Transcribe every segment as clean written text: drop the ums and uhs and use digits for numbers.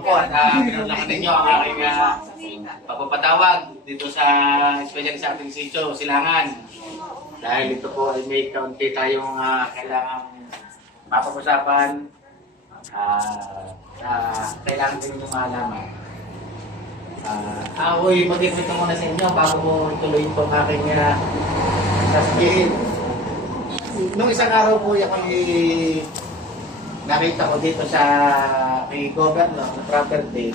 Po at pinunlakan ninyo ang aking pagpapatawag dito sa especially sa ating sitio, Silangan. Dahil ito po ay may kaunti tayong kailangang mapag-usapan. Kailangan din nyo malaman. Ako'y mag-ikwento muna sa inyo bago mo ituloy ito ang aking sasabihin. Nung isang araw po ako'y nakita ko dito sa may governor na property,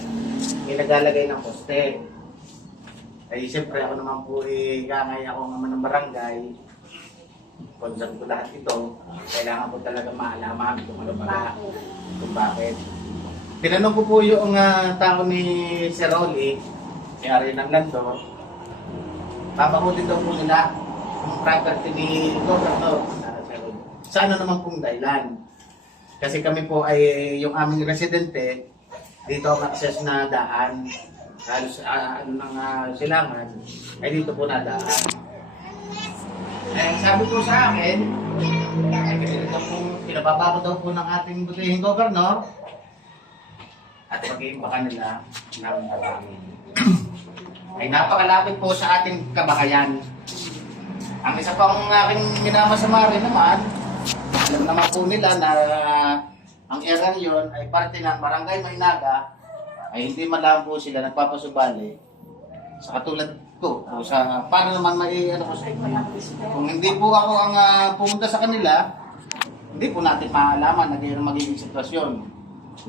may naglalagay ng poste. Ay siyempre ako naman po kangay ako naman ng barangay. Konsang ko lahat ito, kailangan ko talaga maalaman kung ano ba, kung bakit. Tinanong ko po yung tao ni Sir Rolly, si Ari ng Landor, papakutin daw po nila yung property ni Governor. Sa ano naman pong dahilan? Kasi kami po ay yung aming residente, dito ang access na daan, halos ng Silangan, ay dito po na daan. Sabi po sa akin, kasi ito po, pinababa ko daw po ng ating butihing governor, at magiging baka nila ng kabahayan. Ay napakalapit po sa ating kabahayan. Ang isa pang aking minamasama rin naman, alam naman po nila na ang area yon ay parte ng Barangay Mainaga, ay hindi man lang po sila nagpapasubali sa katulad ko o sa para naman ano ko sa kung hindi po ako ang pumunta sa kanila, hindi po natin maalaman na ganyan ang magiging sitwasyon.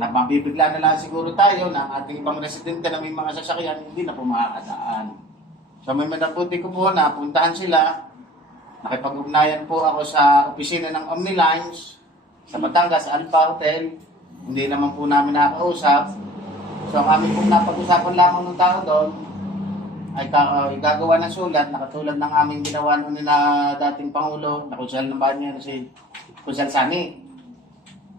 Na mabibigla na lang siguro tayo na ang ating ibang residente na may mga sasakyan hindi na po makakadaan. So may madaputi ko po na puntahan sila. Nakipag-ugnayan po ako sa opisina ng Omnilines sa Batangas, sa Alpha Hotel. Hindi naman po namin nakakausap. So ang aming pong napag-usapan lamang ng tao doon ay gagawa ng sulat na katulad ng aming ginawa noon na dating Pangulo na Kunsel ng Banyan si Kunsel Sani.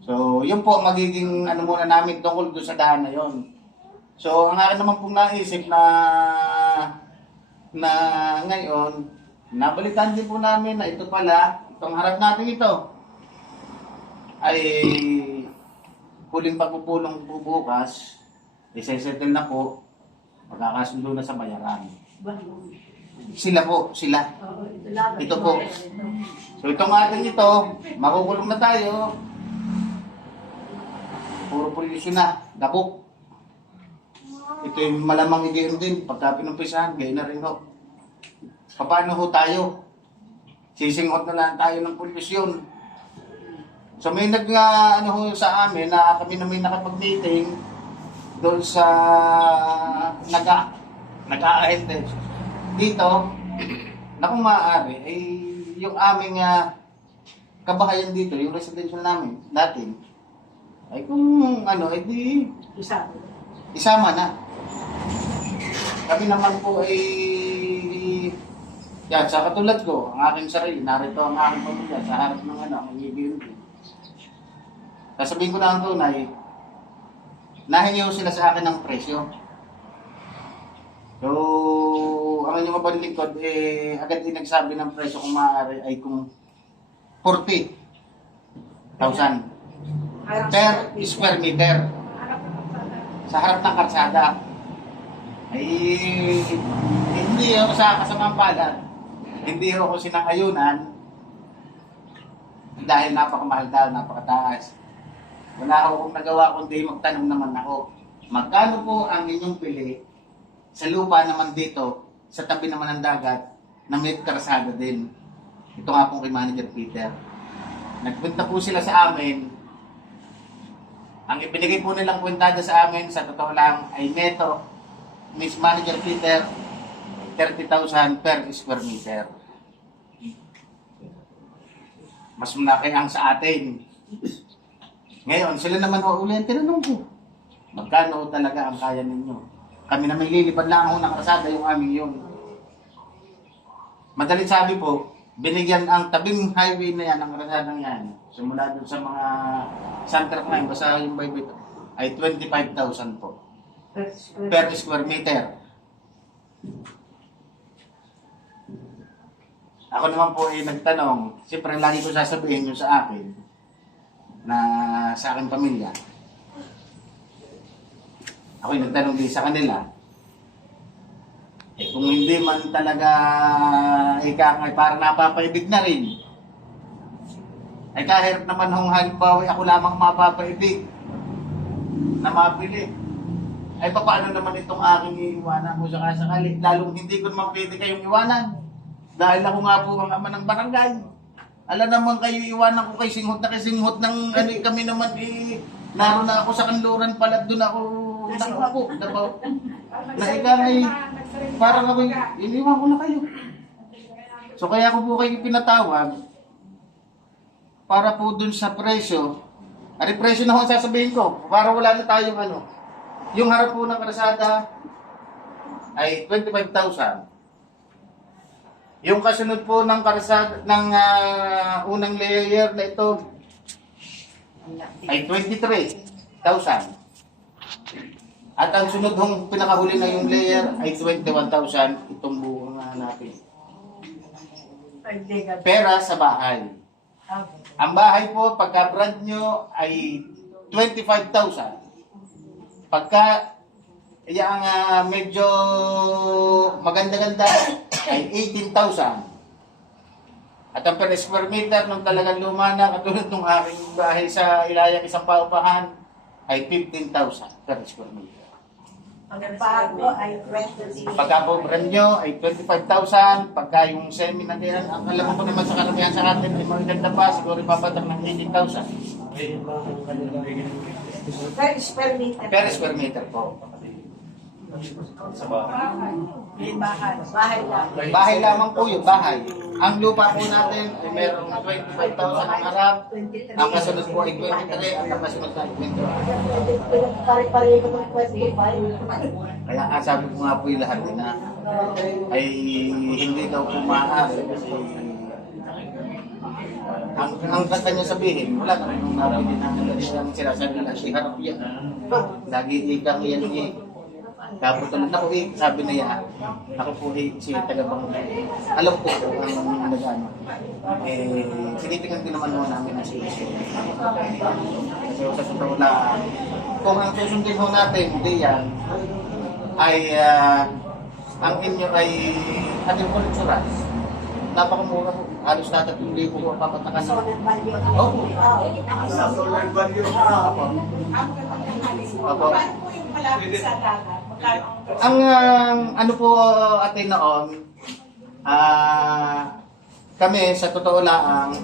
So yun po magiging ano muna namin tungkol doon sa daan na yun. So ang akin naman pong naisip na ngayon, nabalitan din po namin na ito pala, itong harap natin ito, ay huling pagpupulong po bukas, isesettle na po, magkakasundo na sa bayaran. Sila po, sila. Ito po. So itong atin ito, makukulong na tayo, puro polisyon na, dabok. Ito yung malamang i-game din, pagka pinumpisahan, gaya na rin ho. Paano ho tayo? Sisingot na lang tayo ng polisyon. So may ano ho sa amin na kami na may nakapag-meeting doon sa nag-a-ahente dito na kung maaari ay yung aming kabahayan dito, yung residential namin natin ay kung ano, ay di isama na. Kami naman po ay yan, sa katulad ko, ang aking sarili, narito ang aking pamilya sa harap ng ang ibigin ko. Sasabihin ko na ang tunay, nahingi ko sila sa akin ng presyo. So, ang inyong mabalingkod, agad din nagsabi ng presyo kung maaari ay kung 40,000 per square meter sa harap ng kalsada. Ay, hindi ako sa kasamang palad. Hindi ako sinangayunan dahil napakamahal daw, napakataas. Wala akong nagawa kundi magtanong naman ako. Magkano po ang inyong pili sa lupa naman dito, sa tabi naman ng dagat, na may karsada din? Ito nga pong kay Manager Peter. Nagpunta po sila sa amin. Ang ibinigay po nilang kwentada sa amin, sa totoo lang, ay neto, Miss Manager Peter, 30,000 per square meter. Mas malaki ang sa atin. Ngayon, sila naman uli ang tinanong ko. Magkano talaga ang kaya ninyo? Kami na may lilipad lang ako ng kalsada, yung aming yun. Madaling sabi po, binigyan ang tabing highway na yan, ang kalsadang yan, simula dun sa mga center line, basta yung baybay, ay 25,000 po. Per square meter. Ako naman po ay nagtanong, siyempre lagi ko sasabihin yung sa akin, na sa aking pamilya, ako'y nagtanong din sa kanila, kung hindi man talaga ika ay parang napapaibig na rin, ay kahirap naman hong halimbawa ako lamang mapapaibig na mapili. Ay paano naman itong aking iiwanan ko sakali, lalong hindi ko naman pwede kayong iwanan. Dahil ako nga po ang ama ng barangay. Alam naman kayo, iwanan ko kay singhot na kasinghot ng kami naman naroon na ako sa kanluran pala, doon ako nakaupo. Na ika ay parang ako, iniwan ko na kayo. So kaya ko po kayo pinatawag para po dun sa presyo. Ari presyo na ho sasabihin ko, para wala na tayong ano. Yung harap po ng kalsada ay 25,000. Yung kasunod po ng kalsada ng unang layer na ito ay 23,000. At ang sunod hong pinakahuli na yung layer ay 21,000 itong buo na natin. Pera sa bahay. Ang bahay po pagka brand nyo ay 25,000. Pagka yung medyo maganda-ganda ay 18,000. At ang per square meter nung talagang luma na katulad ng aking bahay sa Ilayang isang paupahan ay 15,000 per square meter. Ang bago ay 20. Pagka po brand nyo ay 25,000. Pagka yung semi na diyan, ang alam ko naman sa karamihan sa atin ay maganda pa, siguro ipapatak ng 18,000. Per square meter. Per square meter po. Sa bahay. Yung bahay. Bahay lang. Bahay lamang po yung bahay. Ang lupa po natin ay merong 25,000 ang harap. Ang kasunod po ay 23 at ang kasunod ay 20. Pare-pareho ko ng 25. Kaya sabi ko nga po yung lahat na ay hindi daw po maaari kasi ang kanta niya sabihin, wala naman yung nabili na ang sinasabi na si harap yan. Lagi ikang yan eh. Tapos tulad ako sabi na yan, ako po si tagabang alam ko kung ang nagano. Sinitingan din naman naman namin ang solution. Kasi sa totoo lang, kung ang susundin ho natin, hindi yan, ay ang inyo ay agricultural. Napakamura po. Halos na 3,000 po ang papatakan. Solar value. Opo. Solar value. Opo. Opo. Paano po yung malapit sa dagat? Magkano Ang ano po ate noon, kami sa totoo lang,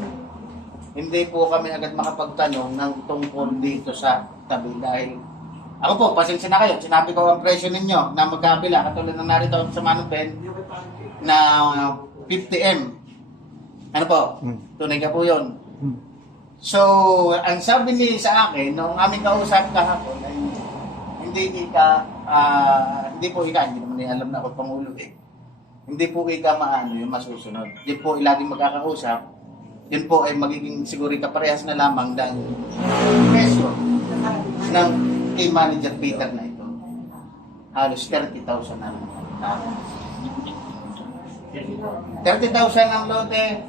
hindi po kami agad makapagtanong ng tungkol dito sa tabi dahil ako po, pasensya na kayo, sinabi ko ang presyo ninyo na magkabila, katulad ng narito sa Manupen na 50M. Ano po? Tunay ka po yun. So, ang sabi ni sa akin, nung aming kausap kahapon, ay hindi po ika, hindi naman alam na ako Pangulo eh. Hindi po ika maano yung masusunod. Yun po laging magkakausap. Yun po ay magiging siguro kaparehas na lamang dahil presyo ng kay Manager Peter na ito. Halos 30,000 na lang. 30,000 ang lote.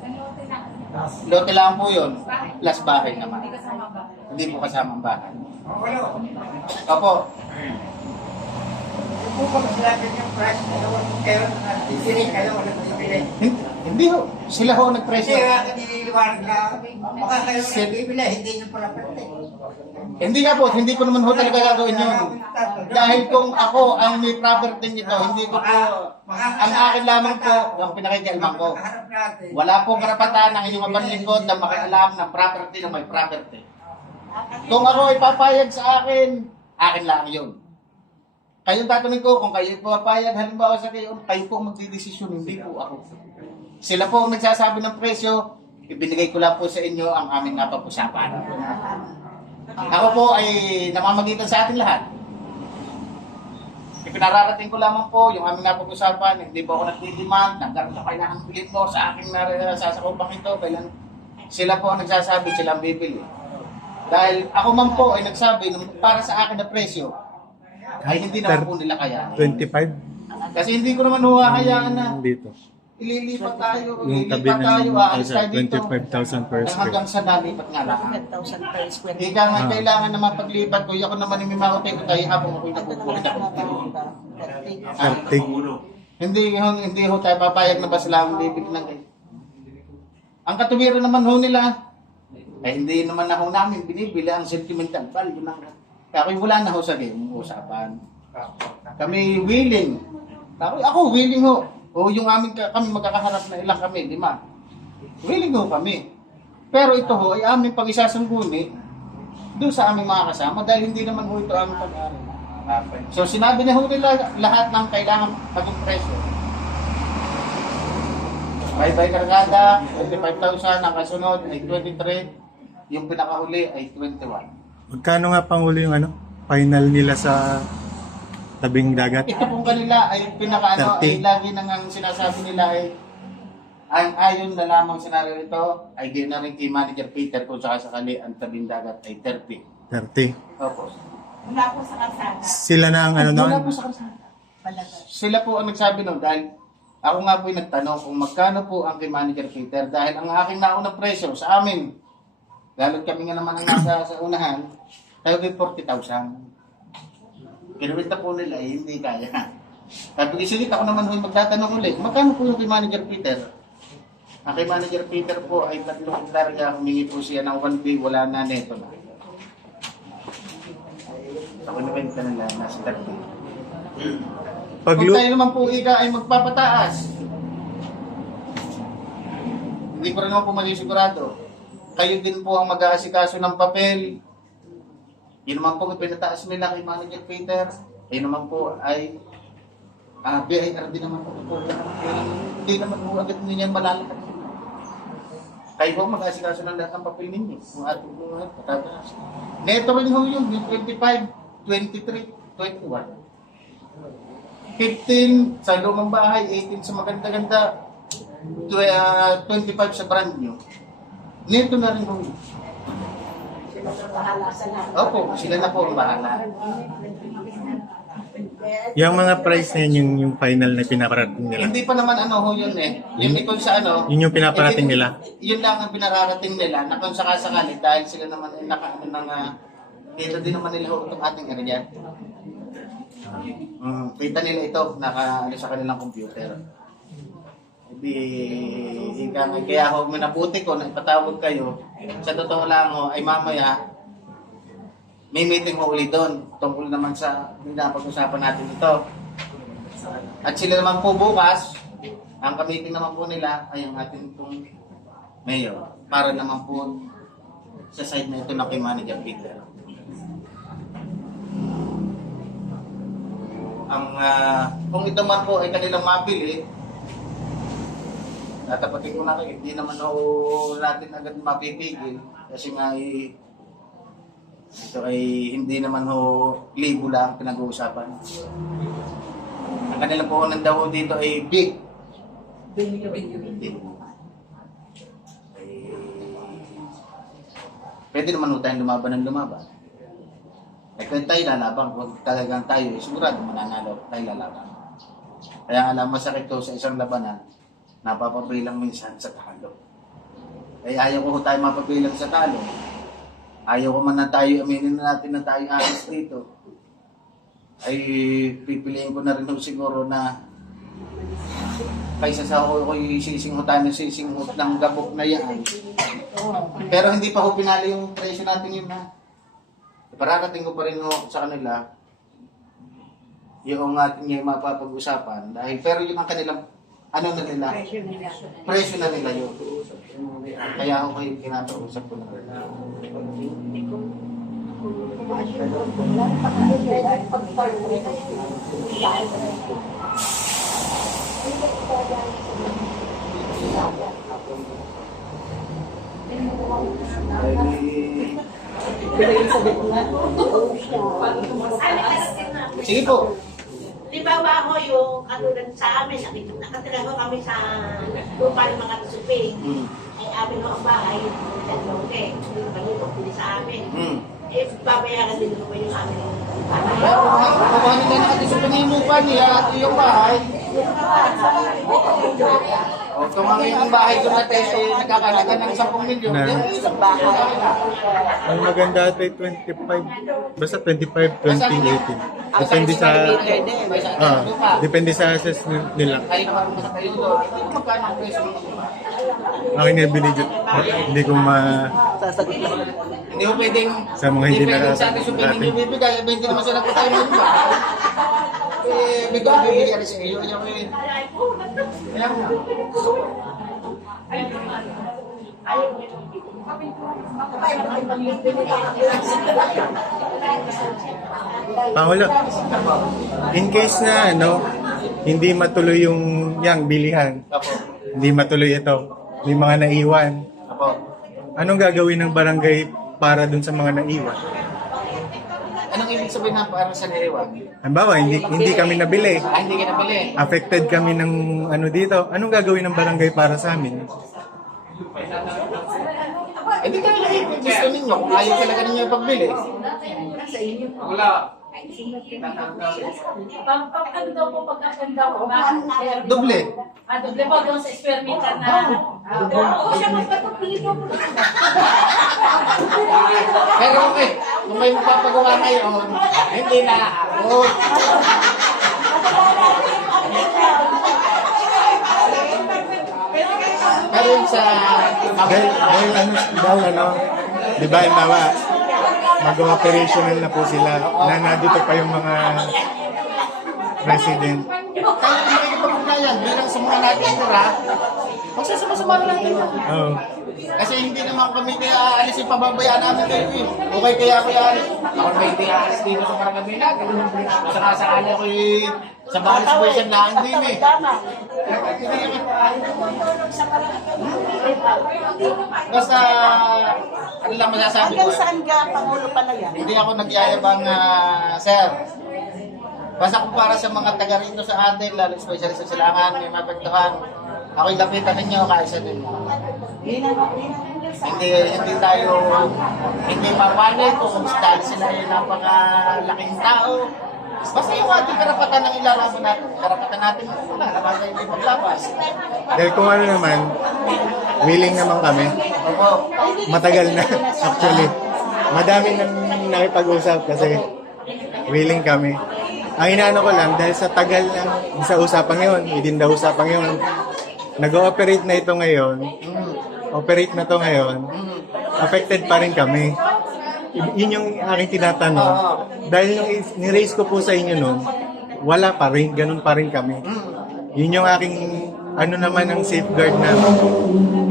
Lote lang po yun. Plus bahay naman. Hindi po kasama ang bahay. Opo. Kung pag sinabi yung price na kayo na isinig kayo wala sa bili. Hindi ho. Sila ho nagpresyo. Kasi wala nililiwanag na baka kayo nagbibili, hindi nyo pala pwede. Hindi nga po, hindi ko naman ho talaga gagawin yun. Dahil kung ako ang may property nito, hindi ko po, ang akin lamang po, ang pinakikialaman ko. Wala pong karapatan ng inyong kapanlingkod na makialam ng property ng may property. Kung ako ay papayag sa akin, akin lang yun. Kayong tatanungin ko, kung kayo papayag, halimbawa sa kayo po magdidesisyon, hindi po ako. Sila po ang nagsasabi ng presyo, ibinigay ko lang po sa inyo ang aming napag-usapan. Ako po ay namamagitan sa ating lahat. Ipinararating ko lamang po yung aming napag-usapan, hindi po ako nagdidemand, nagkaroon na kailangan pilit mo sa aking sasakupang ito, kailan sila po ang nagsasabi, sila ang bibili. Dahil ako man po ay nagsabi, para sa akin na presyo, ay hindi naman po nila kaya. 25 Kasi hindi ko naman huwakayaan na dito. ililipat tayo. Yung tabi Ililipat tayo, ng aalis tayo dito. 25,000 per square. Hanggang sa nalipat nga lang. 25,000 per square Ika nga, Ah. kailangan naman paglipat ko. Ako naman yung mimakote ko tayo habang ako'y Ito naman napupulit ang ako. sinabi, 30. Hindi ho tayo papayag na ba sila ang bibigyan ng ang katuwiro naman ho nila, ay hindi naman na ho namin binibili ang sentimental value ng kaya wala na ho sa game usapan. Kami willing. Ako willing ho. O yung kami magkakaharap na ilang kami, 5. Willing ho kami. Pero ito ho ay aming pag-isasangguni doon sa aming mga kasama dahil hindi naman ho ito aming pag-aaral. So sinabi na ho nila lahat ng kailangan maging presyo. Bye-bye kargada, 25,000, ang kasunod ay 23, yung pinakahuli ay 21. Magkano nga panghuli yung final nila sa tabing dagat? Ito pong kanila ay pinakaano 30. ay lagi nang ang sinasabi nila ay ang ayon na lamang senaryo ito ay di na rin kay Manager Peter kung sakali ang tabing dagat ay 30. 30. Opo. Wala po sa kalsada. Sila na ang Wala noon? po sa kalsada. Palagan. Sila po ang nagsabi nun dahil ako nga po yung nagtanong kung magkano po ang kay Manager Peter dahil ang aking naunang presyo sa amin, lalo't kami nga naman ang nasa sa unahan, tayo kay 40,000. Kinuwita po nila eh, hindi kaya. Sabi ko, sige, ako naman yung magtatanong ulit, magkano po yung kay Manager Peter? Ang kay Manager Peter po ay 3 hektarya, humingi po siya ng 1B, wala na neto na. Ako nabenta nila, nasa 30. Pag Kung tayo naman po ika ay magpapataas, hindi ko rin naman po masisigurado. Kayo din po ang mag-aasikaso ng papel. Yun naman po pinataas nila kay Manager Peter. Yun naman po ay BIR din naman po. Hindi naman po agad ninyo malalakas. Kayo po mag-aasikaso ng lahat ng papel ninyo. Kung ating po patataas. Neto rin ho yun, yung 25, 23, 21. 15 sa lumang bahay, 18 sa maganda-ganda, 25 sa brand new. Neto na rin ho. Sila sa bahala sa lahat. Opo, sila na po ang bahala. yung mga price na yun, yung final na pinaparating nila. Hindi pa naman ano ho yun eh. Yung ikon sa ano. Yun yung pinaparating nila. Yun lang ang pinararating nila na kung sakasakali dahil sila naman ay nakaano ng dito din naman nila ho itong ating area. Kita nila ito, naka sa kanilang computer. Hindi, kaya ho, minabuti ko na ipatawag kayo. Sa totoo lang ho, ay mamaya, may meeting ho ulit doon. Tungkol naman sa pinapag-usapan natin ito. At sila naman po bukas, ang kamiting naman po nila ay ang ating pong mayor. Para naman po sa side na ito na kay Manager Peter. Kung ito man po ay kanilang mabili, tatapatin ko na kayo, hindi naman natin agad mapipigil kasi nga ito ay hindi naman libo lang pinag-uusapan. Ang kanilang puhunan daw dito ay big. Big. Pwede naman tayong lumaban ng lumaban. Kung tayo lalaban, kung talagang tayo, sigurado mananalo, tayo lalaban. Kaya nga lang masakit ko sa isang labanan, napapabilang minsan sa talo. Kaya ayaw ko tayo mapabilang sa talo. Ayaw ko man na tayo, aminin na natin na tayo alis dito. Ay pipiliin ko na rin siguro na kaysa sa ako sisinghot ng gabok na yan. Pero hindi pa ho pinali yung presyo natin yun ha. Pararating ko pa rin sa kanila yung ating yung mapapag-usapan dahil pero yun ang kanilang ano na nila presyo na nila yun kaya ako kayo kinakausap ko na rin. Sige po. Di ba ako yung katulad sa amin, nakatira ko kami sa lupa ng mga tusupin. Ay amin ho ang bahay, sa Longke. Hindi ba nito, pili sa amin. Eh, babayaran din ko ba yung amin bahay? Kukuhanin ka na natin sa panimupa niya at yung bahay. O, kung ang iyong bahay dumating ay nagkakalaga ng 10 milyon, Na. yan yung isang bahay. Ang maganda ate 25, basta 25, 2018. Depende sa depende sa assess nila. Kayo naman sa kayo doon, hindi magkano ang presyo mo. Akin na binigyan. Hindi ko Hindi mo pwedeng, Sa mga hindi pwedeng nakaka- sa atin yung pwedeng dati. ibibigay, hindi naman sila patay mo ba? Bigyan bibigyan rin sa iyo, yan mo yun. Kaya mo. Pangulo, in case na hindi matuloy yung bilihan, Apo. hindi matuloy ito, may mga naiwan, Apo. anong gagawin ng barangay para dun sa mga naiwan? Anong ibig sabihin na para sa niliwan? Halimbawa, hindi kami nabili, Hindi ka nabili. affected kami ng dito, anong gagawin ng barangay para sa amin? Hindi tayo nakikita gusto ninyo kung ayaw talaga ninyo pagbili. Ano daw po pagkakanda ko? Doble. Doble po doon sa square meter na. Oo, siya magpapapili po. Pero okay, kung may magpapagawa ngayon, hindi na ako. Pero yun sa... Dahil di ba, halimbawa, mag-operational na po sila, na nandito pa yung mga resident. Kaya kung may ipagpaglayan, bilang sa mga natin mura, magsasama-sama na lang tayo. Oo. Kasi hindi naman kami kaya aalis yung pababayaan namin kayo eh. Okay kaya ako aalis. Ako naman hindi aalis dito sa Paranabe natin. Kung sakasakali ako sa Balis Boys and Laan din eh. Basta, ano lang masasabi ko Hanggang eh. saan ka, Pangulo pala yan? Hindi ako nagyayabang, sir. Basta kung para sa mga taga rito sa atin, lalo especially sa Silangan, may mapagtuhan, ako'y lapitan ninyo kaisa din. Hindi tayo, hindi mapalit o kung sila ay napakalaking tao. Basta yung ating karapatan ng ilalaban natin, karapatan natin, wala naman tayo hindi paglabas. Dahil kung ano naman, willing naman kami. Opo. Matagal na, actually. Madami nang nakipag-usap kasi willing kami. Ang inaano ko lang, dahil sa tagal ng sa usapang yun, within the usapang yun, nag-ooperate na ito ngayon, operate na to ngayon, affected pa rin kami. Yun yung aking tinatanong. Dahil yung ni-raise ko po sa inyo nun, wala pa rin, ganun pa rin kami. Yun yung aking, naman ang safeguard na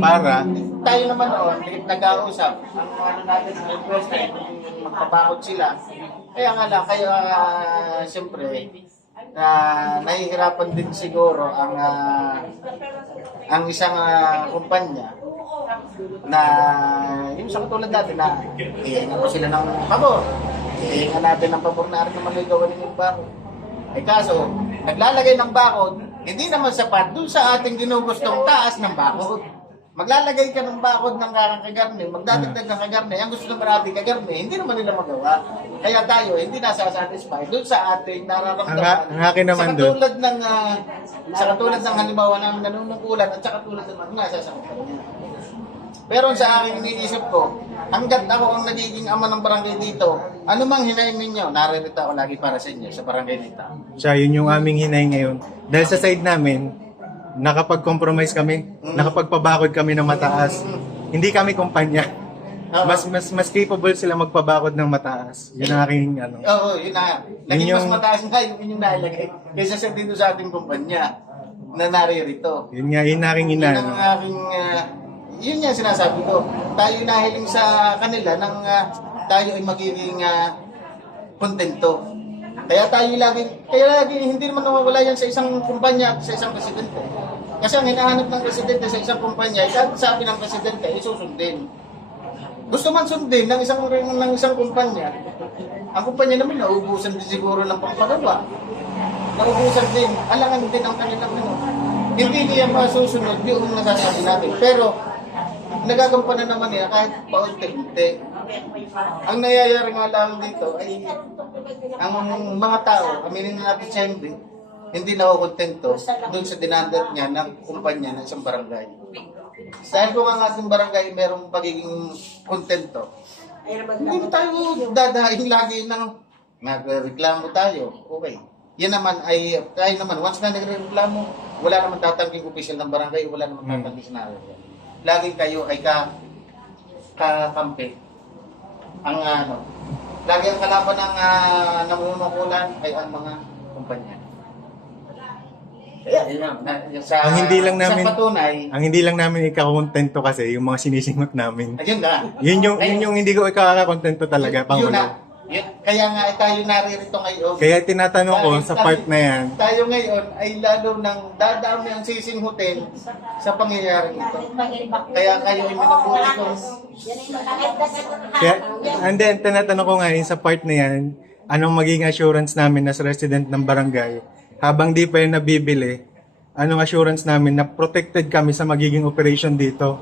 para, Tayo naman noon, nag-ausap. Ang ano natin, request na magpapakot sila. Kaya nga lang, siyempre, nahihirapan din siguro ang isang kumpanya na yung sa katulad natin na hihingan po sila ng pabor. Hihingan natin ng pabor na rin naman gawa ng bakod. Ay kaso, naglalagay ng bakod, hindi naman sapat dun sa ating ginugustong taas ng bakod. Maglalagay ka ng bakod ng kagarne, magdadagdag ng kagarne, ang gusto ng marami kagarne, hindi naman nila magawa. Kaya tayo, hindi nasa-satisfy doon sa ating nararamdaman. ang akin naman doon, Sa katulad ng halimbawa namin nanunungkulan at sa katulad ng mga nasasangkot niya. Pero sa aking iniisip ko, hanggat ako ang nagiging ama ng barangay dito, ano mang hinayin ninyo, naririto ako lagi para sa inyo sa barangay dito. siya, yun yung aming hinay ngayon. Dahil sa side namin, nakapag-compromise kami, nakapagpabakod kami ng mataas. Hindi kami kumpanya. Mas capable sila magpabakod ng mataas. Yun ang aking Oo, yun na. Naging Yun yung- mas mataas nga yung inyong nalagay kaysa sa dito sa ating kumpanya na naririto. Yun nga, yun ang aking Yun inaano. ang aking, yun nga sinasabi ko. Tayo nahiling sa kanila nang tayo ay magiging kontento. Kaya lagi hindi naman nawawala yan sa isang kumpanya at sa isang presidente. Kasi ang hinahanap ng presidente sa isang kumpanya, kahit sabi ng presidente, isusundin. Gusto man sundin ng isang kumpanya, ang kumpanya naman nauubusan din siguro ng pagpagawa. Nauubusan din, alangan din ang kanilang Hindi niya masusunod yung nasasabi natin. Pero, nagagampanan naman nila kahit paunti-unti. Ang nangyayari nga lang dito ay ang mga tao, aminin na natin siyempre, hindi na ako kontento doon sa dinandat niya ng kumpanya ng isang barangay. Dahil kung ang ating barangay merong pagiging kontento, hindi tayo dadahin lagi ng nagreklamo tayo. Okay. Yan naman ay, tayo naman, once na nagreklamo, wala naman tatangging official ng barangay, wala naman tatangging senaryo. Laging kayo ay kakampi. Ang lagi ang kalaban ng namumukulan ay ang mga kumpanya. Kaya, yun lang. Ang hindi lang namin- Sa patunay, Ang hindi lang namin ikakontento kasi yung mga sinisingot namin. ayun na. Yun yung hindi ko ikakakontento talaga, Yun Pangulo. na. Kaya nga tayo naririto ngayon. Kaya tinatanong ko sa part na yan, Tayo ngayon ay lalo nang dadami ang sisinghutin sa pangyayaring ito. Kaya kayo ay manabuhay kong kaya, and then tinatanong ko ngayon sa part na yan, anong magiging assurance namin as resident ng barangay, habang di pa yan nabibili, anong assurance namin na protected kami sa magiging operation dito?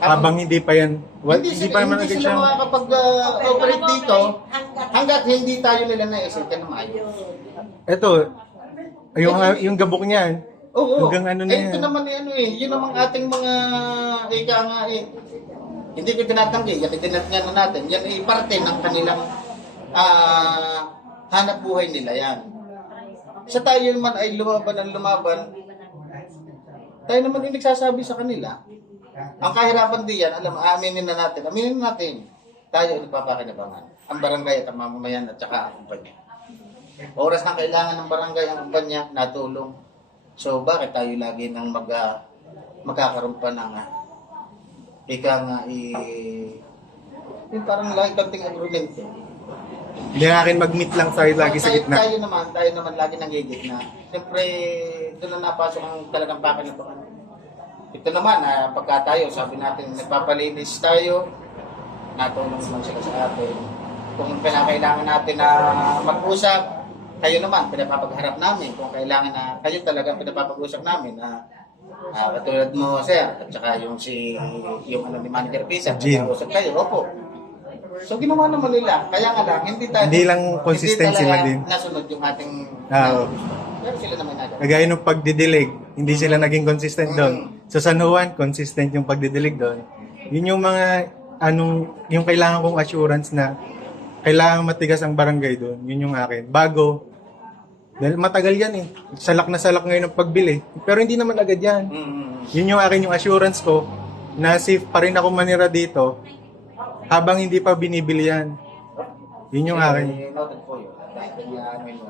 Habang hindi pa yan, hindi pa naman agad hindi siya. sila makakapag-operate dito hanggat hindi tayo nila naisip na maayos. Ito, yung gabok niyan, Oo. hanggang ano na Ito yan. naman yun namang ating mga ika nga hindi ko tinatanggi, yan itinatanggi na natin. Yan ay parte ng kanilang hanap buhay nila yan. Sa tayo naman ay lumaban, tayo naman ay nagsasabi sa kanila. Ang kahirapan din yan, aminin na natin, tayo ay nagpapakinabangan. Ang barangay at ang mamamayan at saka ang kumpanya. Oras na kailangan ng barangay ang kumpanya, natulong. So bakit tayo lagi nang magkakaroon pa ng yung parang lagi kanting agreement. Hindi natin mag-meet lang tayo lagi sa gitna. Tayo naman lagi nanggigit na. Siyempre, doon na napasok ang talagang pakinabangan. Ito naman, pagka tayo, sabi natin, nagpapalinis tayo, natulong naman sila sa atin. Kung kailangan natin na mag-usap, kayo naman, pinapapagharap namin. Kung kailangan na, kayo talaga pinapapag-usap namin na katulad mo, sir, at saka yung ni Manager Pisa, Jim. nag-usap kayo, opo. So ginawa naman nila, kaya nga lang, hindi lang consistent hindi sila talaga din. nasunod yung ating, Oo. pero sila naman nagagawa. Kagaya nung pagdidilig, hindi sila naging consistent doon. Sa San Juan, consistent yung pagdidilig doon. Yun yung mga, yung kailangan kong assurance na kailangan matigas ang barangay doon. Yun yung akin. Bago, dahil matagal yan eh. Salak na salak ngayon ang pagbili. Pero hindi naman agad yan. Yun yung akin yung assurance ko na safe pa rin ako manira dito habang hindi pa binibili yan. Yun yung akin. Noted po yun.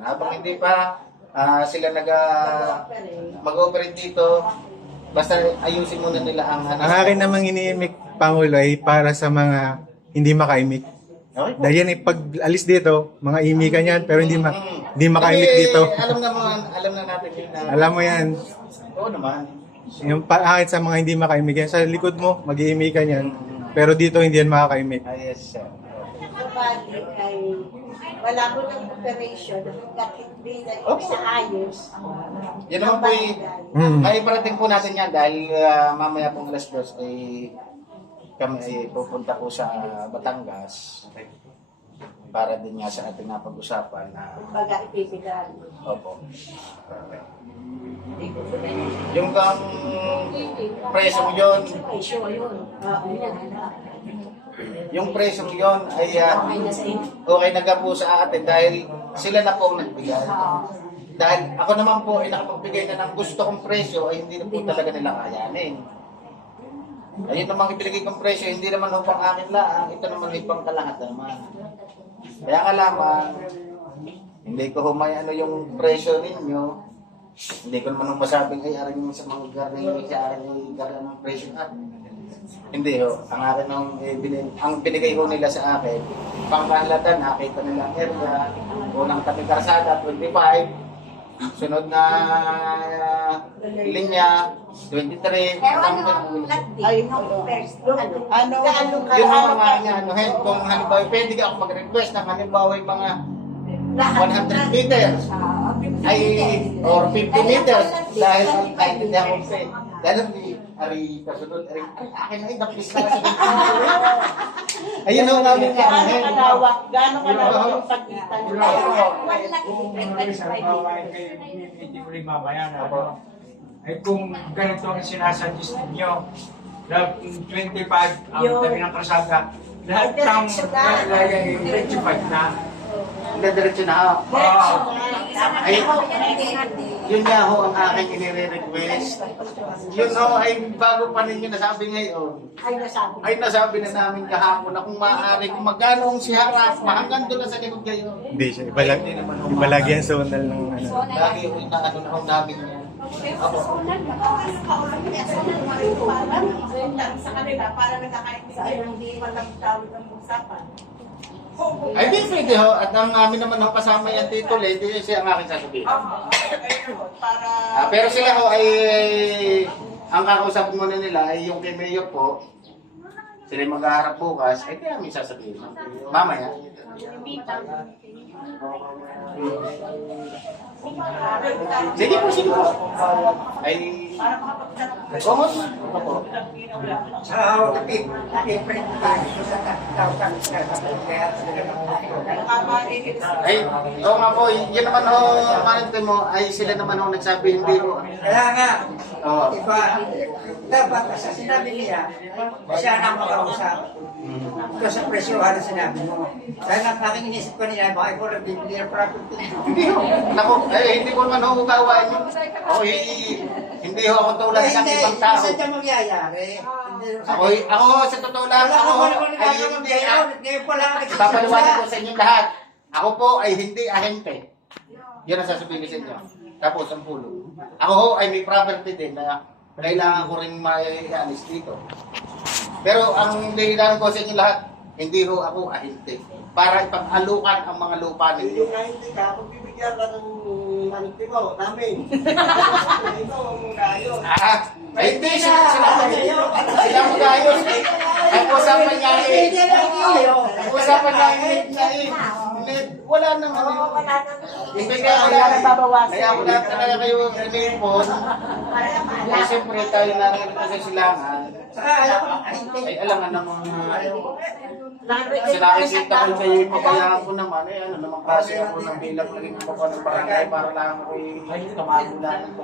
Habang hindi pa sila mag-operate dito, basta ayusin muna nila ang Ang akin namang iniimik, Pangulo, ay para sa mga hindi makaimik. Okay po. Dahil yan ay pag alis dito, mga imikan yan, pero hindi makaimik dito. Alam na natin yun na. Alam mo yan. Oo naman. Yung akin sa mga hindi makaimik yan, sa likod mo, mag-iimikan yan. Pero dito hindi yan makakaimik. Yes, sir. Bali ay wala po ng operation hanggat hindi na isaayos. Yan naman po ay parating po natin yan dahil mamaya pong alas 2 ay kami ay pupunta po sa Batangas para din nga sa ating napag-usapan na Baga ipipigan. opo. Yung bang presyo mo yun, yung presyo mo yun ay okay na po sa atin dahil sila na po ang nagbigay. Dahil ako naman po ay nakapagbigay na ng gusto kong presyo ay hindi na po talaga nila kayanin. Ayun namang ibigay kong presyo, hindi naman upang akin lang, ito naman ay pang kalahat naman. Kaya ka lamang, hindi ko humay yung presyo ninyo, hindi ko naman masabing ay aring sa mga garning sa akin yung garning ng presyo at hindi ho, ang akin ang binigay ko nila sa akin, pangkahalatan, nakita nila ang area, unang tabi karsada, 25, sunod na linya, 23, Pero ano ang ulat din? Ay, Ang first, ano, yun ang mga kung halimbawa, pwede ka ako mag-request ng halimbawa yung mga 100 meters ay or 50 meters dahil kahit hindi ako dahil Ari, kasunod, ari, akin na idapis na sa ayun ang namin nga. Gano'ng kalawak, gano'ng kalawak yung pagitan. Kung halimbawa kayo hindi ko rin mamaya na ano, ay kung ganito ang sinasuggest ninyo, na 25 ang tabi ng kasada, lahat ng lalaya ay 25 na. Diretso na ako. Wow! Ay, yun nga ho ang aking inire-request. Yun ho ay bago pa ninyo nasabi ngayon. Ay nasabi na namin kahapon na kung maaari, kung magkano ang si Harap, hanggang doon na sa likod kayo. Hindi siya. Iba lagi ang zonal ng ano. Lagi yung inaano na ho namin yan. Sa kanila, para nagkakaintindihan, hindi walang tawag ng usapan. Ay di pwede ho, at ang amin naman ho kasama yan dito, hindi siya ang aking sasabihin. Para... Pero sila ho ay, ang kakausap muna nila ay yung kay Mayor po, sila yung mag-aharap bukas, ay di amin sasabihin. Mamaya. Sige po, sige po. Ay, kumot. Opo. Sa different times, sa tawag kaya Ay, oo nga po, yun naman ho, kaninte mo, ay sila naman ho nagsabi, hindi ho. kaya nga, Oo. iba, dapat sa sinabi niya, siya na makausap. Ito sa presyohan na sinabi mo. Kaya nga, aking inisip ko niya, baka ikaw na bibili ang property. Hindi ho. Naku, hindi ko naman ho gawain yun. O, hindi ho ako tulad sa ibang tao. Hindi, isa magyayari. Ako, sa totoo lang, Wala ako, ka ay magyayari. hindi, Ngayon pa lang papaliwanag ko sa inyong lahat. Ako po ay hindi ahente. Yan ang sasabihin ko sa inyo. Tapos ang pulo. Ako ho ay may property din na kailangan ko rin may-alis dito. Pero ang dahilan ko sa inyo lahat, hindi ho ako ahente. Para ipag-alukan ang mga lupa ninyo. Hindi ka, kung bibigyan ka ng maniti mo, namin. Ito ang kayo. Ay, hindi sila mag-ayos. Ang usapan niya ang usapan niya wala nang ano. Hindi kaya ako lahat talaga kayo i-phone. Kasi siyempre tayo narinig sa silangan. Ay alangan namang sinakisita ko kayo yung pabayaan ko naman. Eh ano naman kasi ako ng bilang naging kapwa ng barangay para lang ako kamagulan ng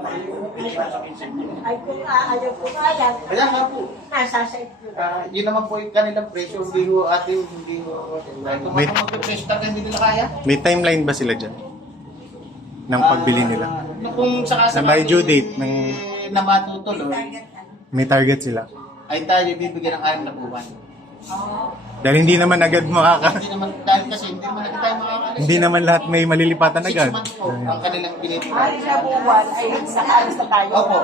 Ay, kung ayaw ko kaya, kaya nga po. nasa sa ito. Yun naman po yung kanilang presyo, hindi ho ating, hindi ho. Wait. Kung mag-presyo talaga hindi nila kaya. May timeline ba sila dyan? Ng pagbili nila? Kung Na may due date ng na matutuloy, may target sila. ay tayo bibigyan ng 6 na buwan. Dahil hindi naman agad Hindi naman, dahil kasi hindi naman natin tayo makakalis. hindi naman lahat may malilipatan 6 agad. months po ang kanilang binibigyan. Ay, sa buwan, ay nakalis na tayo. Opo.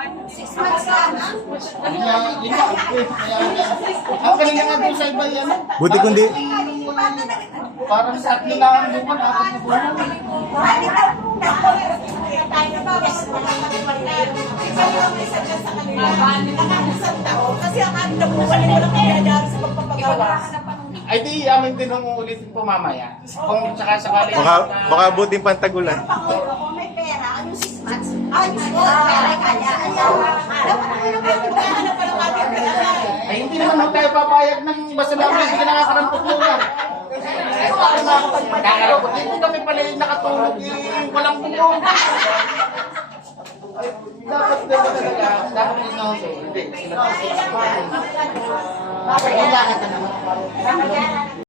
6 months lang. Yun nga, ang kanila nga po sa iba yan. Buti kundi Parang sa 3 lang ang buwan, 4 na buwan. Kasi ang ating nabukan nila lang nangyayari sa pagpapagawa. Ay di, amin din ang ulitin po mamaya. Kung saka sakali. baka buting pantagulan. Pangulo, kung may pera, ano 6 months? Ayos ko, pera kaya. Ayaw. Dapat ano naman, ano pa lang ating pera. Ay hindi naman tayo papayag ng basta lang hindi nakakarampot mo yan. Nakakarampot. Hindi kami pala yung nakatulog yung walang bulong. Dapat talaga. Dapat yung hindi. Sila. Kailangan na naman.